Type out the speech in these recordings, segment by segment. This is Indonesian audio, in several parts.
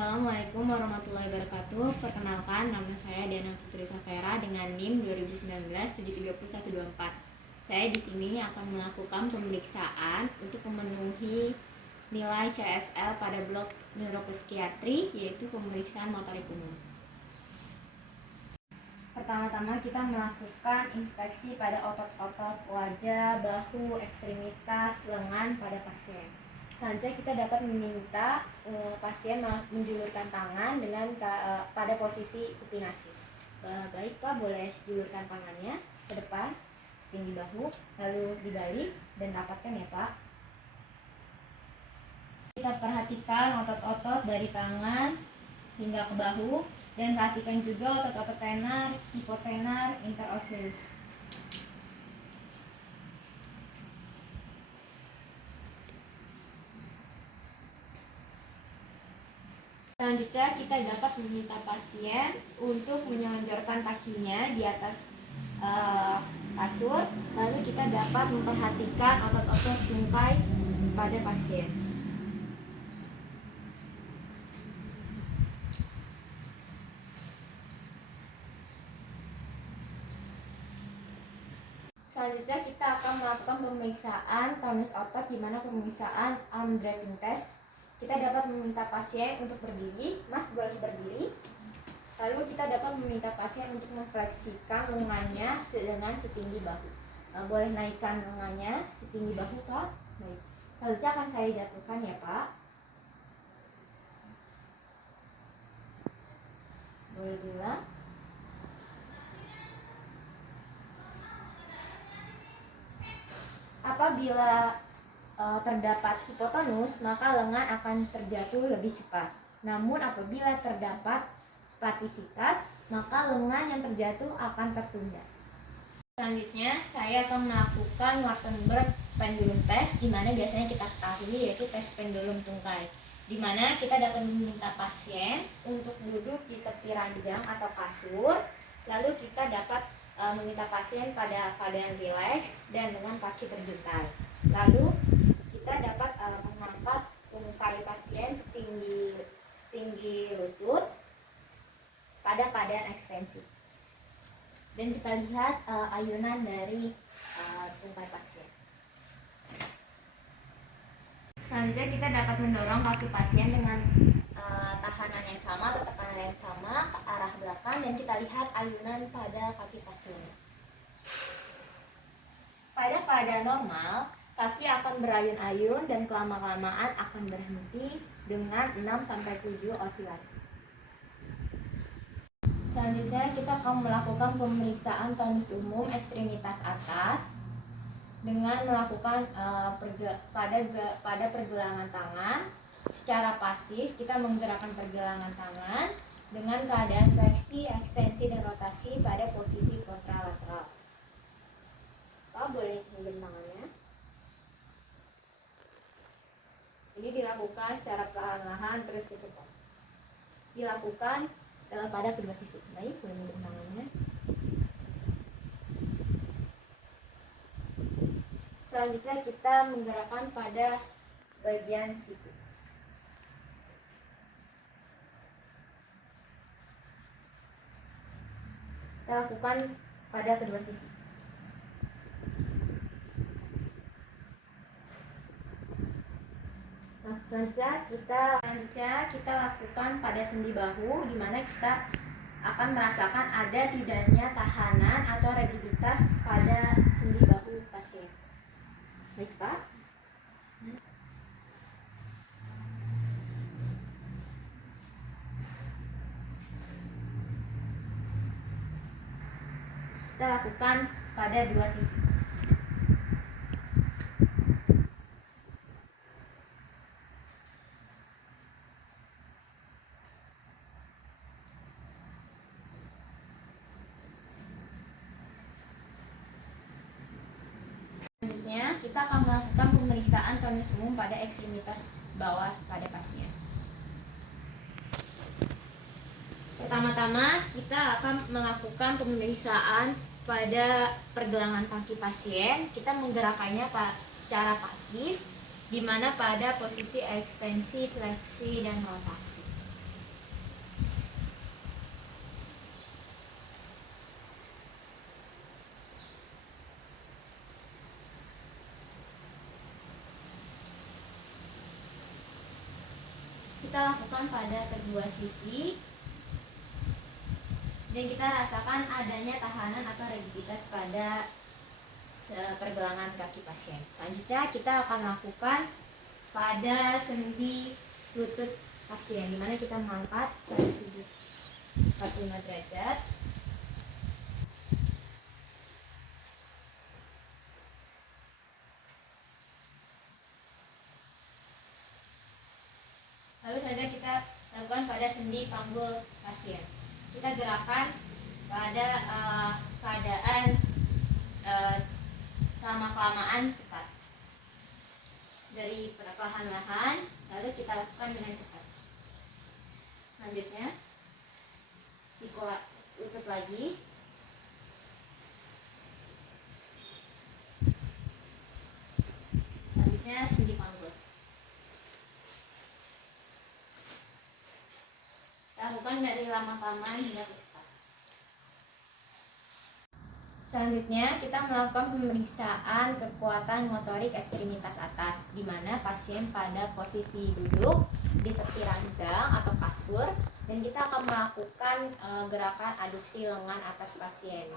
Assalamualaikum warahmatullahi wabarakatuh. Perkenalkan, nama saya Diana Putri Safera dengan NIM 2019 730124. Saya di sini akan melakukan pemeriksaan untuk memenuhi nilai CSL pada blok neuropsikiatri, yaitu pemeriksaan motorik umum. Pertama-tama kita melakukan inspeksi pada otot-otot wajah, bahu, ekstremitas, lengan pada pasien. Selanjutnya kita dapat meminta pasien menjulurkan tangan dengan pada posisi supinasi. Baik Pak, boleh julurkan tangannya ke depan setinggi bahu, lalu dibalik dan rapatkan ya Pak. Kita perhatikan otot-otot dari tangan hingga ke bahu dan perhatikan juga otot-otot tenar, hipotenar, interosseus. Selanjutnya kita dapat meminta pasien untuk menyelenggarakan kakinya di atas kasur, lalu kita dapat memperhatikan otot-otot tungkai pada pasien. Selanjutnya kita akan melakukan pemeriksaan tonus otot, di mana pemeriksaan arm driving test. Kita dapat meminta pasien untuk berdiri, Mas boleh berdiri. Lalu kita dapat meminta pasien untuk memfleksikan lengannya dengan setinggi bahu. Boleh naikkan lengannya setinggi bahu Pak. Baik. Selanjutnya akan saya jatuhkan ya Pak. Boleh diulang. Apabila terdapat hipotonus, maka lengan akan terjatuh lebih cepat. Namun apabila terdapat spastisitas, maka lengan yang terjatuh akan tertunda. Selanjutnya, saya akan melakukan Wartenberg pendulum test, di mana biasanya kita ketahui yaitu tes pendulum tungkai, di mana kita dapat meminta pasien untuk duduk di tepi ranjang atau kasur, lalu kita dapat meminta pasien pada keadaan rileks dan dengan kaki terjuntai. Lalu kita dapat mengangkat tungkai pasien setinggi lutut pada keadaan ekstensi. Dan kita lihat ayunan dari tungkai pasien. Selanjutnya kita dapat mendorong kaki pasien dengan tahanan yang sama atau tekanan yang sama ke arah belakang, dan kita lihat ayunan pada kaki pasien. Pada keadaan normal, kaki akan berayun-ayun dan kelama-kelamaan akan berhenti dengan 6-7 osilasi. Selanjutnya kita akan melakukan pemeriksaan tonus umum ekstremitas atas dengan melakukan pada pergelangan tangan. Secara pasif kita menggerakkan pergelangan tangan dengan keadaan fleksi, ekstensi, dan rotasi pada posisi kontralateral. Pak boleh menggenggam tangannya. Ini dilakukan secara perlahan-lahan terus ke cepat. Dilakukan pada kedua sisi. Baik, boleh menggenggam tangannya. Selanjutnya kita menggerakkan pada bagian siku. Kita lakukan pada kedua sisi. Selanjutnya kita lakukan pada sendi bahu, di mana kita akan merasakan ada tidaknya tahanan atau rigiditas pada sendi bahu pasien. Baik Pak. Kita lakukan pada dua sisi. Selanjutnya kita akan melakukan pemeriksaan tonus umum pada ekstremitas bawah pada pasien. Pertama-tama kita akan melakukan pemeriksaan pada pergelangan kaki pasien. Kita menggerakkannya secara pasif, di mana pada posisi ekstensi, fleksi, dan rotasi. kita lakukan pada kedua sisi dan kita rasakan adanya tahanan atau rigiditas pada pergelangan kaki pasien. Selanjutnya kita akan lakukan pada sendi lutut pasien, dimana kita mengangkat pada sudut 45 derajat. Lalu saja kita lakukan pada sendi panggul pasien. Kita gerakan pada keadaan lama-kelamaan cepat. Dari perlahan-lahan, lalu kita lakukan dengan cepat. Selanjutnya, sikul lutut lagi. Selanjutnya sendi panggul. Lakukan dari lama-kelamaan hingga cepat. Selanjutnya kita melakukan pemeriksaan kekuatan motorik ekstremitas atas, di mana pasien pada posisi duduk di tepi ranjang atau kasur, dan kita akan melakukan gerakan aduksi lengan atas pasien,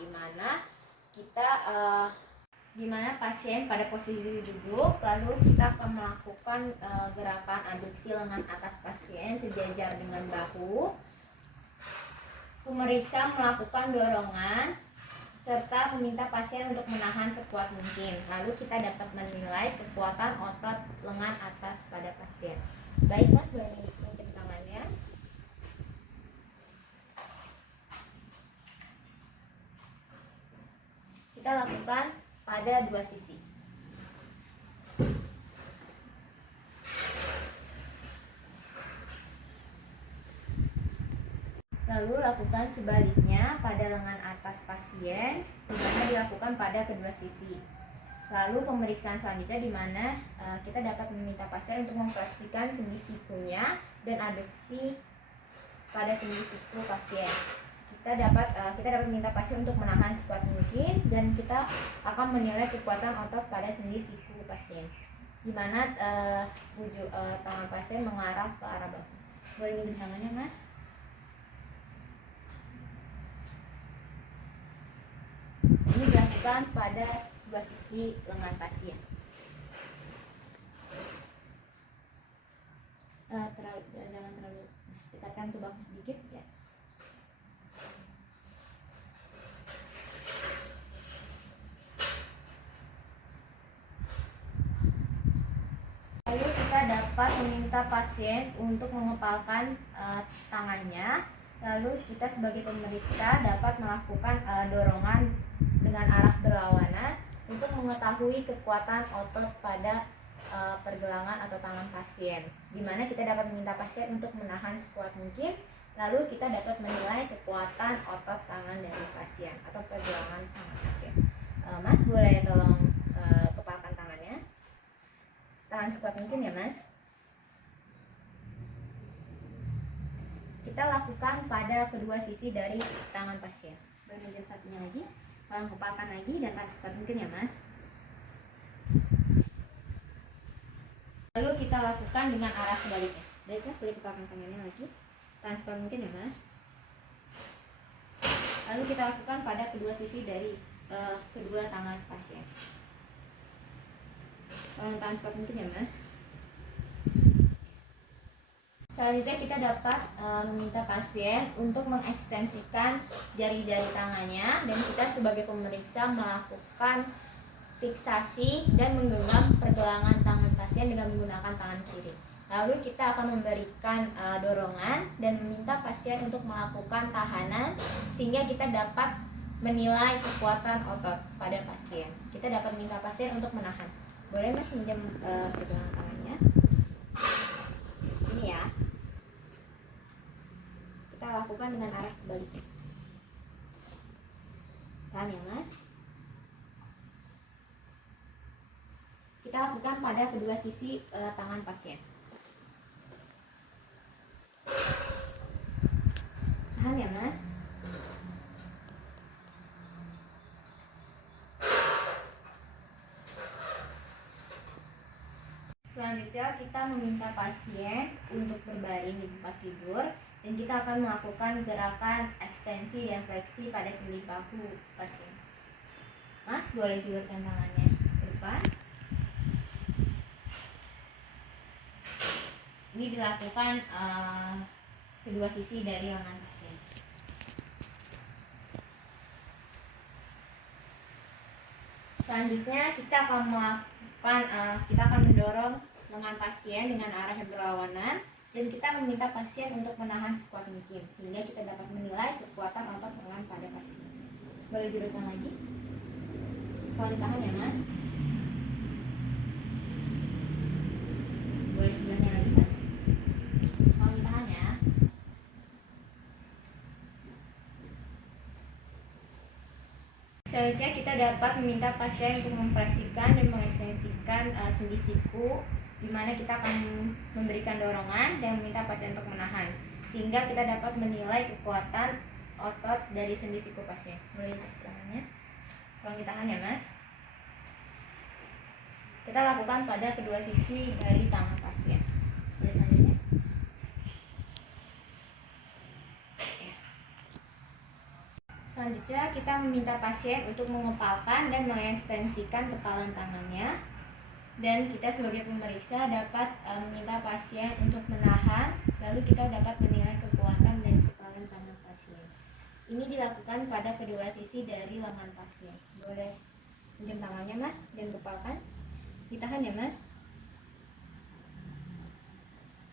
di mana pasien pada posisi duduk, lalu kita akan melakukan gerakan aduksi lengan atas pasien sejajar dengan bahu. Pemeriksa melakukan dorongan serta meminta pasien untuk menahan sekuat mungkin. Lalu kita dapat menilai kekuatan otot lengan atas pada pasien. Baik Mas, boleh minjem tangannya. Kita lakukan pada dua sisi. Lalu lakukan sebaliknya pada lengan atas pasien, di mana dilakukan pada kedua sisi. Lalu pemeriksaan selanjutnya, di mana kita dapat meminta pasien untuk memfleksikan sendi sikunya dan aduksi pada sendi siku pasien. Kita dapat meminta pasien untuk menahan sekuat mungkin, dan kita akan menilai kekuatan otot pada sendi siku pasien, di mana tangan pasien mengarah ke arah bahu. Boleh minjem tangannya Mas? Ini dilakukan pada dua sisi lengan pasien. Jangan terlalu dekatkan tubuhku sedikit ya. Lalu kita dapat meminta pasien untuk mengepalkan tangannya. Lalu kita sebagai pemeriksa dapat melakukan dorongan dengan arah berlawanan untuk mengetahui kekuatan otot pada pergelangan atau tangan pasien, di mana kita dapat meminta pasien untuk menahan sekuat mungkin. Lalu kita dapat menilai kekuatan otot tangan dari pasien atau pergelangan tangan pasien. Mas, boleh tolong kepalkan tangannya. Tahan sekuat mungkin ya Mas. Kita lakukan pada kedua sisi dari tangan pasien. Boleh minjem satunya lagi, tolong kepalkan lagi dan tahan sekuat mungkin ya Mas. Lalu kita lakukan dengan arah sebaliknya. Baik Mas, boleh kepalkan tangannya lagi, tahan sekuat mungkin ya Mas. Lalu kita lakukan pada kedua sisi dari kedua tangan pasien. Tolong tahan sekuat mungkin ya Mas. Selanjutnya kita dapat meminta pasien untuk mengekstensikan jari-jari tangannya, dan kita sebagai pemeriksa melakukan fiksasi dan menggenggam pergelangan tangan pasien dengan menggunakan tangan kiri. Lalu kita akan memberikan dorongan dan meminta pasien untuk melakukan tahanan sehingga kita dapat menilai kekuatan otot pada pasien. Kita dapat meminta pasien untuk menahan. Boleh Mas minjam pergelangan tangannya? Ini ya. Kita lakukan dengan arah sebaliknya. Tahan ya Mas. Kita lakukan pada kedua sisi tangan pasien. Tahan ya Mas. Selanjutnya Selanjutnya kita meminta pasien untuk berbaring di tempat tidur dan kita akan melakukan gerakan ekstensi dan fleksi pada sendi bahu pasien. Mas, boleh julurkan tangannya ke depan. Ini dilakukan kedua sisi dari lengan pasien. Selanjutnya kita akan mendorong lengan pasien dengan arah yang berlawanan dan kita meminta pasien untuk menahan sekuat mungkin sehingga kita dapat menilai kekuatan otot lengan pada pasien. Boleh julurkan lagi. Kalau ditahan ya Mas. Boleh sebelahnya lagi Mas. Kalau ditahan ya. Selanjutnya kita dapat meminta pasien untuk memfleksikan dan mengekstensikan sendi siku, di mana kita akan memberikan dorongan dan meminta pasien untuk menahan sehingga kita dapat menilai kekuatan otot dari sendi siku pasien. Boleh tangannya. Tolong ditahan ya Mas. Kita lakukan pada kedua sisi dari tangan pasien. Boleh selanjutnya. Selanjutnya kita meminta pasien untuk mengepalkan dan mengekstensikan kepalan tangannya. Dan kita sebagai pemeriksa dapat meminta pasien untuk menahan, lalu kita dapat menilai kekuatan dan kepalan tangan pasien. Ini dilakukan pada kedua sisi dari lengan pasien. Boleh pinjam tangannya Mas dan kepalkan. Ditahan ya Mas.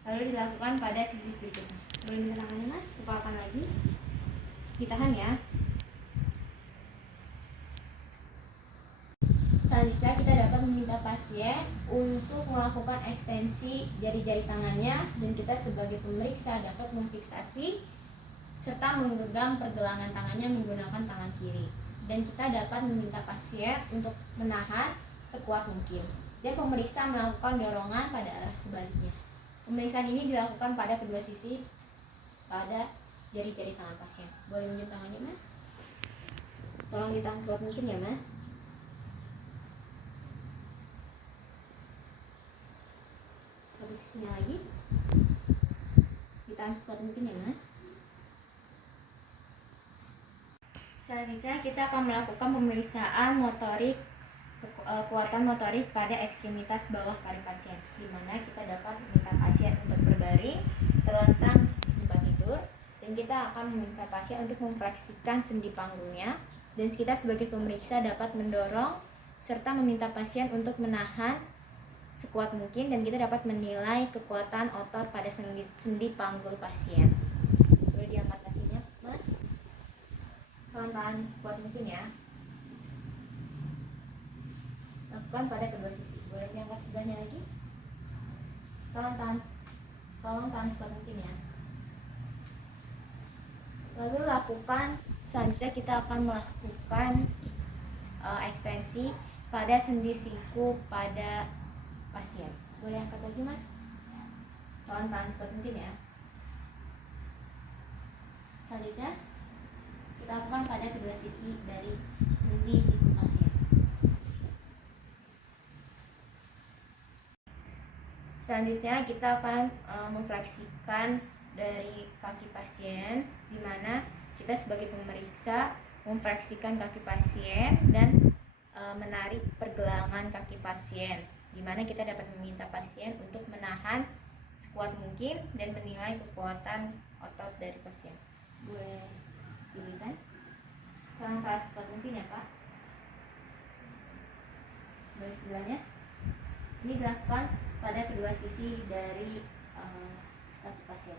Lalu dilakukan pada sisi berikutnya. Boleh pinjam tangannya Mas, kepalkan lagi. Ditahan ya. Selanjutnya kita dapat meminta pasien untuk melakukan ekstensi jari-jari tangannya dan kita sebagai pemeriksa dapat memfiksasi serta menggenggam pergelangan tangannya menggunakan tangan kiri. Dan kita dapat meminta pasien untuk menahan sekuat mungkin. Dan pemeriksa melakukan dorongan pada arah sebaliknya. Pemeriksaan ini dilakukan pada kedua sisi pada jari-jari tangan pasien. Boleh minjem tangannya Mas? Tolong ditahan sekuat mungkin ya Mas. Satu sisinya lagi. Ditahan sekuat mungkin ya Mas. Selanjutnya kita akan melakukan pemeriksaan motorik, kekuatan motorik pada ekstremitas bawah kaki pasien, di mana kita dapat meminta pasien untuk berbaring terlentang di tempat tidur dan kita akan meminta pasien untuk memfleksikan sendi panggungnya dan kita sebagai pemeriksa dapat mendorong serta meminta pasien untuk menahan sekuat mungkin dan kita dapat menilai kekuatan otot pada sendi panggul pasien. Boleh diangkat kakinya Mas. Tahan sekuat mungkin ya. Lakukan pada kedua sisi. Boleh diangkat sebelahnya lagi. Tolong tahan sekuat mungkin ya. Lalu selanjutnya kita akan melakukan ekstensi pada sendi siku pada pasien. Boleh angkat lagi Mas. Tolong tahan sekuat mungkin ya. Selanjutnya kita lakukan pada kedua sisi dari sendi siku pasien. Selanjutnya kita akan memfleksikan dari kaki pasien, di mana kita sebagai pemeriksa memfleksikan kaki pasien dan menarik pergelangan kaki pasien, di mana kita dapat meminta pasien untuk menahan sekuat mungkin dan menilai kekuatan otot dari pasien. Boleh dilihat? Tolong tahan sekuat mungkin ya Pak. Boleh sebelahnya. Ini dilakukan pada kedua sisi dari kaki pasien.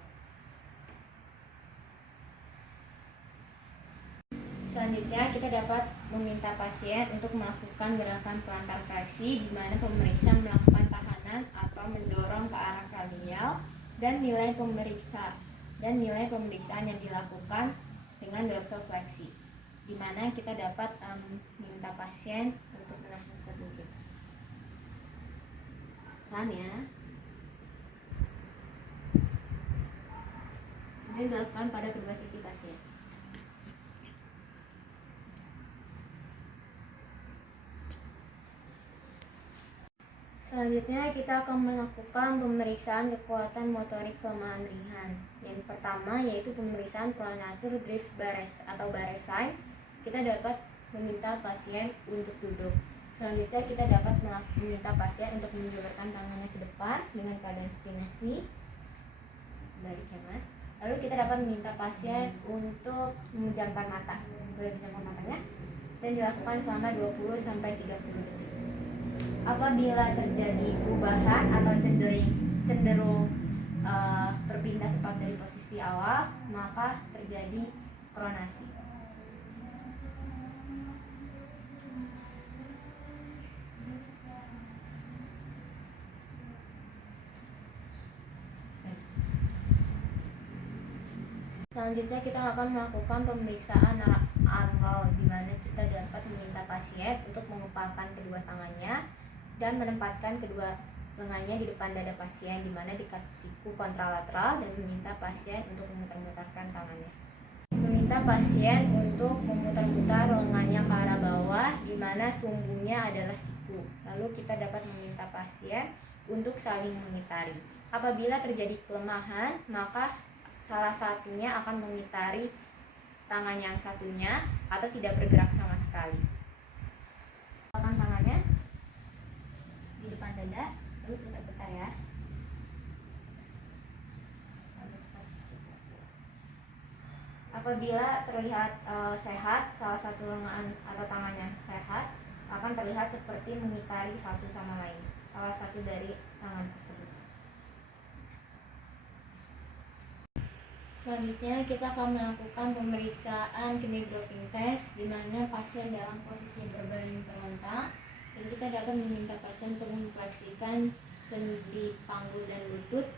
Selanjutnya kita dapat meminta pasien untuk melakukan gerakan pelantar fleksi, di mana pemeriksa melakukan tahanan atau mendorong ke arah kranial dan nilai pemeriksaan yang dilakukan dengan dorsofleksi, di mana kita dapat meminta pasien untuk menahan sekuat mungkin. Tahan ya. Ini dilakukan pada kedua sisi pasien. Selanjutnya kita akan melakukan pemeriksaan kekuatan motorik kelemahan ringan. Yang pertama yaitu pemeriksaan pronatur drift bares atau baresai. Kita dapat meminta pasien untuk duduk. Selanjutnya kita dapat meminta pasien untuk menjulurkan tangannya ke depan dengan keadaan supinasi. Balik ya mas. Lalu kita dapat meminta pasien untuk memejamkan mata. Boleh memejamkan matanya dan dilakukan selama 20-30 detik. Apabila terjadi perubahan atau cenderung berpindah tepat dari posisi awal, maka terjadi pronasi. Selanjutnya kita akan melakukan pemeriksaan armroll, di mana kita dapat meminta pasien untuk mengepalkan kedua tangannya dan menempatkan kedua lengannya di depan dada pasien, di mana dekat siku kontralateral, dan meminta pasien untuk memutar-mutarkan tangannya. Meminta pasien untuk memutar-mutar lengannya ke arah bawah, di mana sumbunya adalah siku. Lalu kita dapat meminta pasien untuk saling mengitari. Apabila terjadi kelemahan, maka salah satunya akan mengitari tangan yang satunya atau tidak bergerak sama sekali. Letakkan tangannya di depan dada, lalu putar-putar ya. Apabila terlihat sehat, salah satu lengan atau tangannya sehat, akan terlihat seperti mengitari satu sama lain, salah satu dari tangan tersebut. Selanjutnya kita akan melakukan pemeriksaan knee dropping test, di mana pasien dalam posisi berbaring terlentang dan kita dapat meminta pasien untuk memfleksikan sendi panggul dan lutut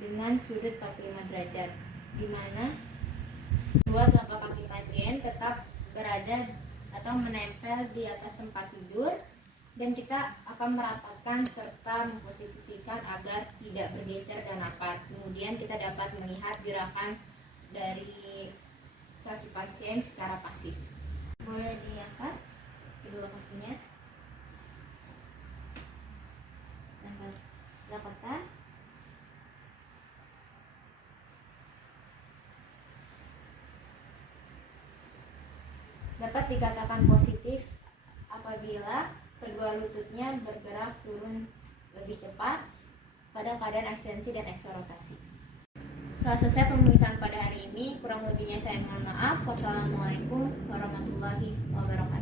dengan sudut 45 derajat, di mana dua telapak kaki pasien tetap berada atau menempel di atas tempat tidur, dan kita akan merapatkan serta memposisikan agar tidak bergeser dan rapat. Kemudian kita dapat melihat gerakan dari kaki pasien secara pasif. Boleh diangkat kedua kakinya, rapatkan. Dapat dikatakan positif apabila kedua lututnya bergerak turun lebih cepat pada keadaan ekstensi dan eksorotasi. Setelah selesai pemeriksaan pada hari ini, kurang lebihnya saya mohon maaf. Wassalamualaikum warahmatullahi wabarakatuh.